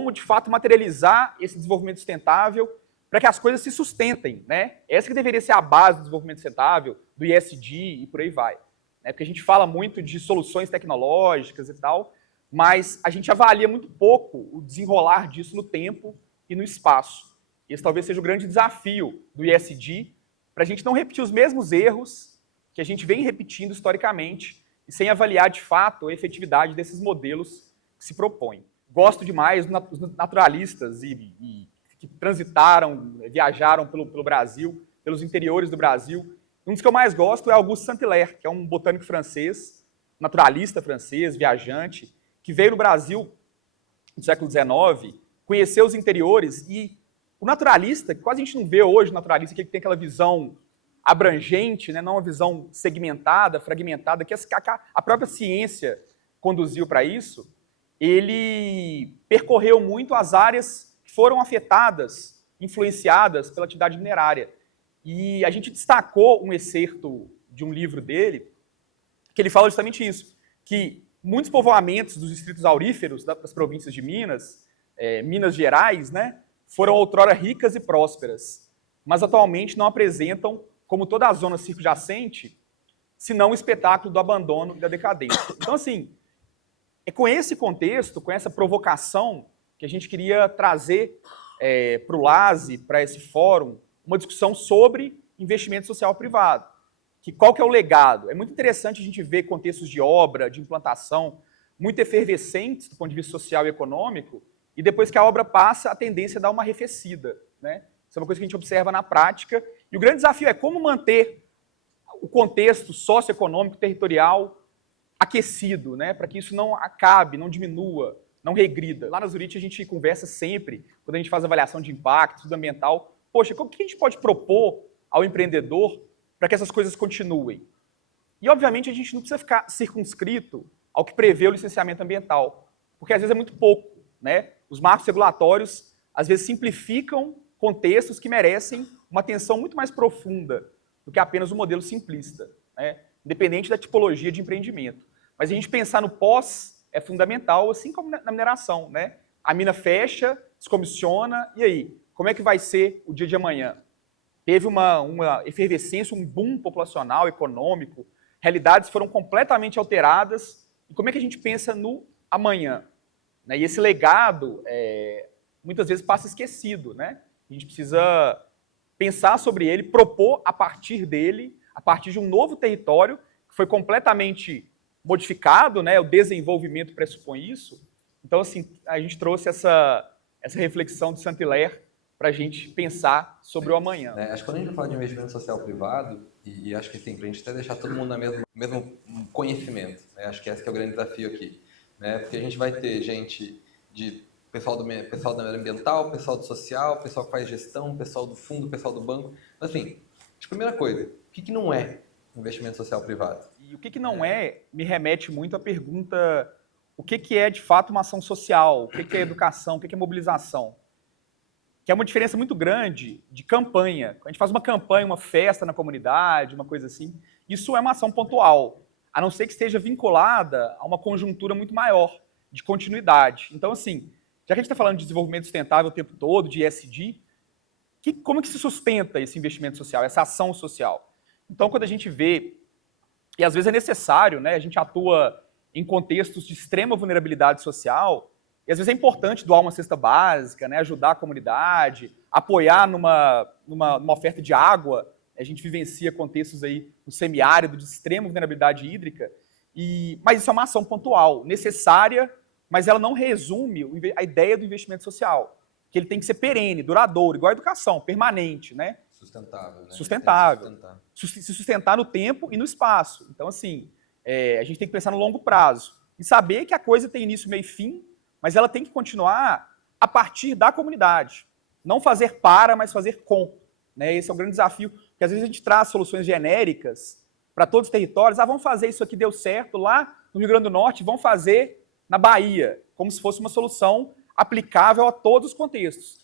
como, de fato, materializar esse desenvolvimento sustentável para que as coisas se sustentem, né? Essa que deveria ser a base do desenvolvimento sustentável, do ESG e por aí vai. Né? Porque a gente fala muito de soluções tecnológicas e tal, mas a gente avalia muito pouco o desenrolar disso no tempo e no espaço. Esse talvez seja o grande desafio do ESG, para a gente não repetir os mesmos erros que a gente vem repetindo historicamente e sem avaliar de fato a efetividade desses modelos que se propõem. Gosto demais dos naturalistas e que transitaram, viajaram pelo Brasil, pelos interiores do Brasil. Um dos que eu mais gosto é Auguste Saint-Hilaire, que é um botânico francês, naturalista francês, viajante, que veio no Brasil no século XIX, conheceu os interiores e o naturalista, que quase a gente não vê hoje o naturalista, que tem aquela visão abrangente, né, não uma visão segmentada, fragmentada, que a própria ciência conduziu para isso, ele percorreu muito as áreas que foram afetadas, influenciadas pela atividade minerária. E a gente destacou um excerto de um livro dele, que ele fala justamente isso, que muitos povoamentos dos distritos auríferos das províncias de Minas, Minas Gerais, né, foram outrora ricas e prósperas, mas atualmente não apresentam, como toda a zona circunjacente, senão o espetáculo do abandono e da decadência. Então, assim, é com esse contexto, com essa provocação, que a gente queria trazer para o LASE, para esse fórum, uma discussão sobre investimento social privado. Qual que é o legado? É muito interessante a gente ver contextos de obra, de implantação, muito efervescentes do ponto de vista social e econômico, e depois que a obra passa, a tendência é dar uma arrefecida, né? Isso é uma coisa que a gente observa na prática. E o grande desafio é como manter o contexto socioeconômico, territorial, aquecido, né? Para que isso não acabe, não diminua, não regrida. Lá na Zurich a gente conversa sempre, quando a gente faz avaliação de impacto, estudo ambiental, poxa, o que a gente pode propor ao empreendedor para que essas coisas continuem? E, obviamente, a gente não precisa ficar circunscrito ao que prevê o licenciamento ambiental, porque às vezes é muito pouco, né? Os marcos regulatórios, às vezes, simplificam contextos que merecem uma atenção muito mais profunda do que apenas o modelo simplista, né? Independente da tipologia de empreendimento. Mas a gente pensar no pós é fundamental, assim como na mineração, né? A mina fecha, descomissiona, e aí? Como é que vai ser o dia de amanhã? Teve uma efervescência, um boom populacional, econômico, realidades foram completamente alteradas, e como é que a gente pensa no amanhã? Né? E esse legado, muitas vezes, passa esquecido, né? A gente precisa pensar sobre ele, propor a partir dele, a partir de um novo território, que foi completamente modificado, né? O desenvolvimento pressupõe isso. Então, assim, a gente trouxe essa reflexão de Saint-Hilaire para a gente pensar sobre o amanhã. Acho que quando a gente fala de investimento social privado, e acho que sim, para a gente até deixar todo mundo no mesmo conhecimento, né? Acho que esse que é o grande desafio aqui. Né? Porque a gente vai ter gente de pessoal da área ambiental, pessoal do social, pessoal que faz gestão, pessoal do fundo, pessoal do banco. Então, assim, de primeira coisa, o que não é investimento social privado? E o que não é, me remete muito à pergunta, o que é de fato uma ação social? O que é educação? O que é mobilização? Que é uma diferença muito grande de campanha. Quando a gente faz uma campanha, uma festa na comunidade, uma coisa assim, isso é uma ação pontual, a não ser que esteja vinculada a uma conjuntura muito maior de continuidade. Então, assim, já que a gente está falando de desenvolvimento sustentável o tempo todo, de ESG, como que se sustenta esse investimento social, essa ação social? Então, quando a gente vê, e às vezes é necessário, né, a gente atua em contextos de extrema vulnerabilidade social, e às vezes é importante doar uma cesta básica, né, ajudar a comunidade, apoiar numa oferta de água. A gente vivencia contextos aí no semiárido de extrema vulnerabilidade hídrica, mas isso é uma ação pontual, necessária, mas ela não resume a ideia do investimento social, que ele tem que ser perene, duradouro, igual a educação, permanente, né? Sustentável, né? Sustentável. Se sustentar no tempo e no espaço. Então, assim, a gente tem que pensar no longo prazo e saber que a coisa tem início, meio e fim, mas ela tem que continuar a partir da comunidade. Não fazer para, mas fazer com. Né? Esse é um grande desafio, porque às vezes a gente traz soluções genéricas para todos os territórios. Vamos fazer isso aqui, deu certo lá no Rio Grande do Norte, vamos fazer na Bahia, como se fosse uma solução aplicável a todos os contextos.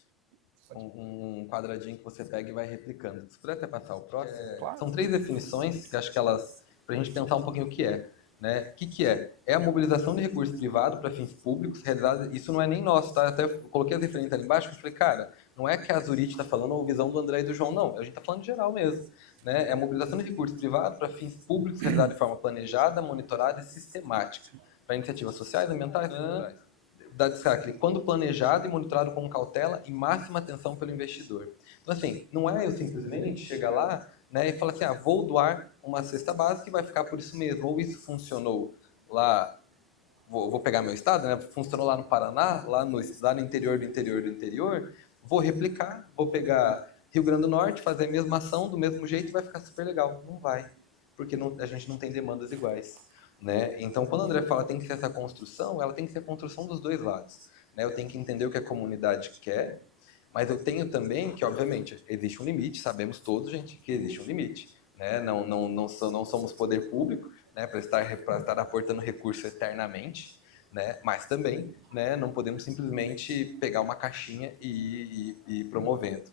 Um quadradinho que você pega e vai replicando. Se puder até passar o próximo. Claro. São 3 definições, que acho que elas, para a gente pensar um pouquinho o que é. Né? O que é? É a mobilização de recursos privados para fins públicos realizada. Isso não é nem nosso, tá? Até coloquei as referências ali embaixo e falei, cara, não é que a Zurich está falando ou a visão do André e do João, não. A gente está falando de geral mesmo. Né? É a mobilização de recursos privados para fins públicos realizada de forma planejada, monitorada e sistemática para iniciativas sociais, ambientais e culturais. Dá destaque quando planejado e monitorado com cautela e máxima atenção pelo investidor. Então, assim, não é eu simplesmente chegar lá, né, e falar assim, vou doar uma cesta básica e vai ficar por isso mesmo. Ou isso funcionou lá, vou pegar meu estado, né, funcionou lá no Paraná, lá no interior do interior do interior, vou replicar, vou pegar Rio Grande do Norte, fazer a mesma ação do mesmo jeito e vai ficar super legal. Não vai, porque a gente não tem demandas iguais. Né? Então, quando o André fala tem que ser essa construção, ela tem que ser a construção dos dois lados. Né? Eu tenho que entender o que a comunidade quer, mas eu tenho também que, obviamente, existe um limite, sabemos todos, gente, que existe um limite. Né? Não somos poder público, né, para estar aportando recurso eternamente, né? Mas também, né, não podemos simplesmente pegar uma caixinha e ir promovendo.